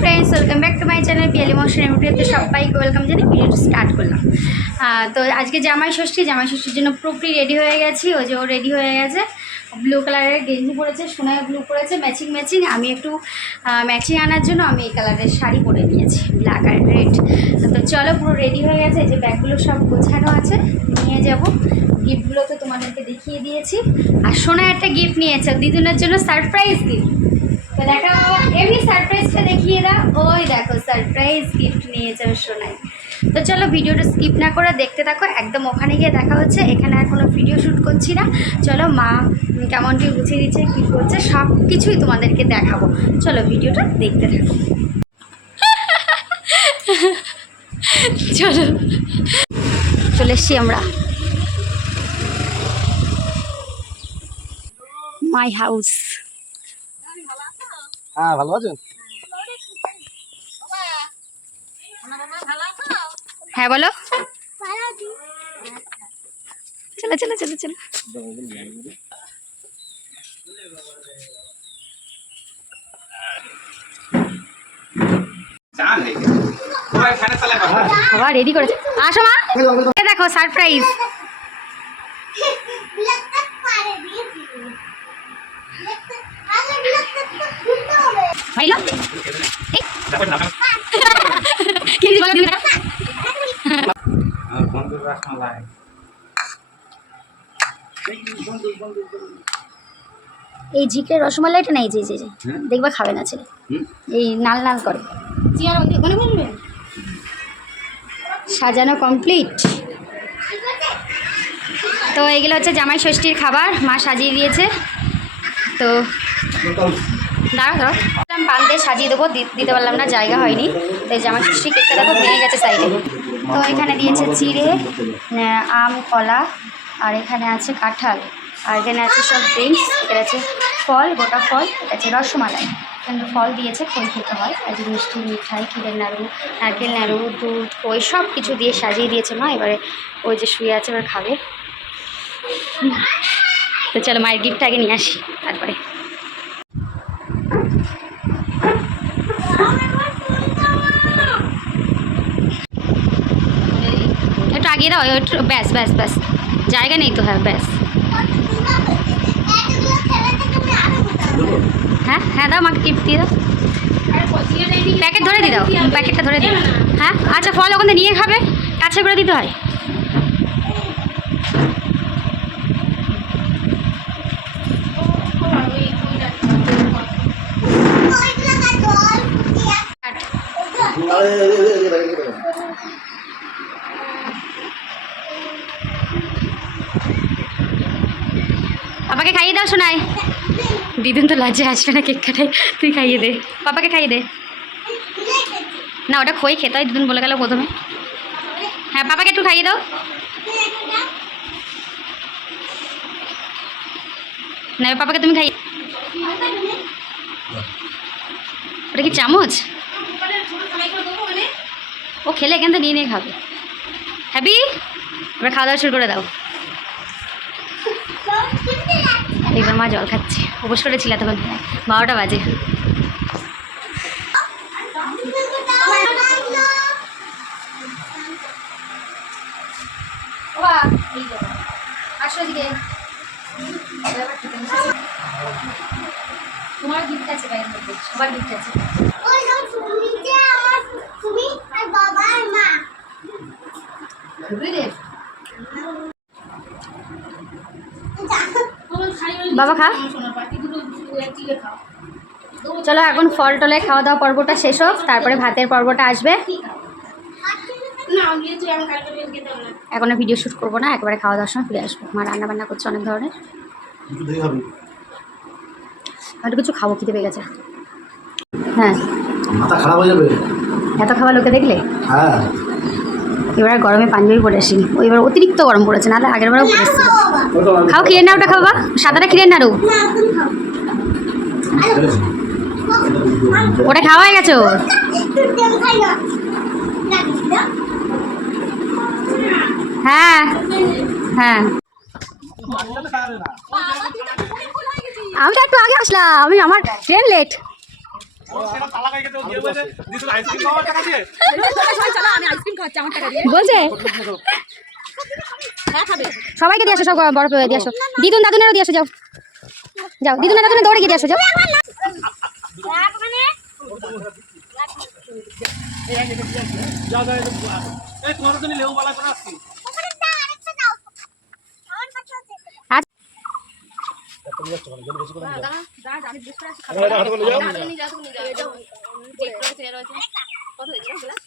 Friends welcome back to my channel Piyali motion এমটিতে সবাইকে welcome জানি ভিডিওটা স্টার্ট করলাম। তো আজকে জামাই ষষ্ঠী, জামাই ষষ্ঠীর জন্য পুরোপুরি রেডি হয়ে গেছি। ওই যে ও রেডি হয়ে গেছে। ব্লু কালারের গেঞ্জি পরেছে, সোনায় ব্লু পরেছে ম্যাচিং ম্যাচিং আমি একটু ম্যাচিং আনার জন্য আমি এই কালারের শাড়ি পরে নিয়েছি ব্ল্যাক আর রেড তো চলো পুরো রেডি হয়ে গেছে যে ব্যাগগুলো সব গোছানো আছে, নিয়ে যাব। গিফটগুলো তো তোমাদেরকে দেখিয়ে দিয়েছি। আর সোনা একটা গিফট নিয়েছে, দিদুনের জন্য সারপ্রাইজ গিফট তো দেখো এমনি সারপ্রাইজটা দেখিয়ে দাও। ওই দেখো সারপ্রাইজ গিফট নিয়েছে ওর সোনাই। তো চলো ভিডিওটা স্কিপ না করে দেখতে থাকো, একদম ওখানে গিয়ে দেখা হচ্ছে। এখানে আর কোনো ভিডিও শ্যুট করছি না। চলো মা কেমন কি গুছিয়ে দিচ্ছে, কী করছে সব কিছুই তোমাদেরকে দেখাবো। চলো ভিডিওটা দেখতে থাকো। চলো। চলে এসছি আমরা। মাই হাউস হ্যাঁ ভালো আছেন? হ্যাঁ বলো। চলো চলো চলো চলো। বাবা রেডি করেছে। আসো মা। দেখো সারপ্রাইজ এই, ঝিকের রসমালাইটা নেই যে যে যে। দেখবা খাবে না ছেলে। এই নাল নাল করে। সাজানো কমপ্লিট তো এগুলো হচ্ছে জামাই ষষ্ঠীর খাবার মা সাজিয়ে দিয়েছে। তো দাঁড়াও দাঁড়াও। পান দিয়ে সাজিয়ে দেবো দিতে পারলাম না, জায়গা হয়নি। তো এই জামাই ষষ্ঠী কেকটা দেখো, ভেঙে গেছে সাইডে তো এখানে দিয়েছে চিড়ে আম, কলা, আর এখানে আছে কাঁঠাল। আর এখানে আছে সব ড্রিঙ্কস এখানে আছে ফল, গোটা ফল, এটা আছে রসমালাই। এখানে ফল দিয়েছে, খই খেতে হয়। আর যে মিষ্টি, মিঠাই, ক্ষীরের নাড়ু, নারকেল নাড়ু, দুধ, খই, সব কিছু দিয়ে সাজিয়ে দিয়েছে মা। এবারে ওই যে শুয়ে আছে, এবার খাবে। তো চলো মায়ের গিফট আগে নিয়ে আসি, তারপরে। একটু আগিয়ে দাও, একটু ব্যাস ব্যাস ব্যাস। জায়গা নেই তো হ্যাঁ ব্যাস। হ্যাঁ হ্যাঁ দাও আমাকে গিফট দিয়ে দাও। প্যাকেট ধরে দিয়ে দাও প্যাকেটটা ধরে দিও। হ্যাঁ আচ্ছা ফল ওখানে নিয়ে খাবে, কাছে করে দিতে হয়। পাপাকে খাইয়ে দাও শোনাই দিদুন তো লজ্জে আসবে না কেক কাটাই তুই খাইয়ে দে। পাপাকে খাইয়ে দে। না, ওটা খই খেতে হয়, দিদুন বলে গেল প্রথমে। হ্যাঁ পাপাকে একটু খাইয়ে দাও। না পাপাকে তুমি খাইয়ে ওটা কি চামচ? ও খেলে, এখান থেকে নিয়ে নিয়ে খাবে। হ্যাপি এবার খাওয়া দাওয়া শুরু করে দাও। এবার মা জল খাচ্ছে। উপোস করেছিল তখন বারোটা বাজে। তোমার গিফট আছে সবার গিফট আছে। বাবা খা। চলো এখন ফল টলে খাওয়া দাওয়া পর্বটা শেষ হোক তারপরে ভাতের পর্বটা আসবে। এখন ভিডিও শ্যুট করব না একবারে খাওয়া দাওয়ার সময় ফিরে আসব। মা রান্না বান্না করছে অনেক ধরনের। একটু কিছু খাব খেতে পেয়ে গেছে। হ্যাঁ। মাথা খারাপ হয়ে যাবে? এত খাওয়া লোকে দেখলে? হ্যাঁ। এবার গরমে পাঞ্জাবি পরে আসিনি। ও এবার অতিরিক্ত গরম পড়েছে নাহলে আগের বারও পড়েছিল খাও, ক্ষীরের নাড়ুটা খাও বা সাদাটা ক্ষীরের নাড়ু। ওটা খাওয়া হয়ে গেছে হ্যাঁ হ্যাঁ। আমি তো একটু আগে আসলাম, আমি আমার ট্রেন লেট বলছে সবাইকে দিয়ে আসো সব বরফ দিয়ে আসো। দিদুন দাদুনেরও দিয়ে আসো যাও। যাও দিদুন দাদুনে দৌড়ে গিয়ে দিয়ে আসো যাও।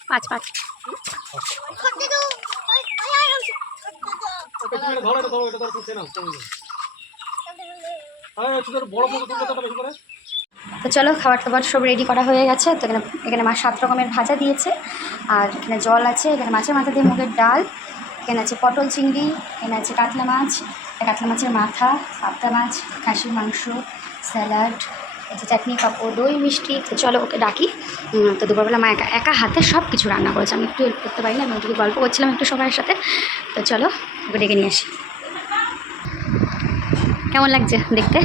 পাঁচ পাঁচ। তো চলো, খাবার টাবার সব রেডি করা হয়ে গেছে। তো এখানে এখানে মা সাত রকমের ভাজা দিয়েছে। আর এখানে জল আছে, এখানে মাছের মাথা দিয়ে মুগের ডাল। এখানে আছে পটল চিংড়ি, এখানে আছে কাতলা মাছ। কাতলা মাছের মাথা, পাবদা মাছ, খাসির মাংস, স্যালাড যে চাটনি, পাঁপড়, দই, মিষ্টি, তো চলো ওকে ডাকি। তো দুপুরবেলা মা একা একা হাতে সব কিছু রান্না করেছে। আমি একটু হেল্প করতে পারি না আমি ওদিকে গল্প করছিলাম একটু সবার সাথে। তো চলো ওকে ডেকে নিয়ে আসি। কেমন লাগছে দেখতে?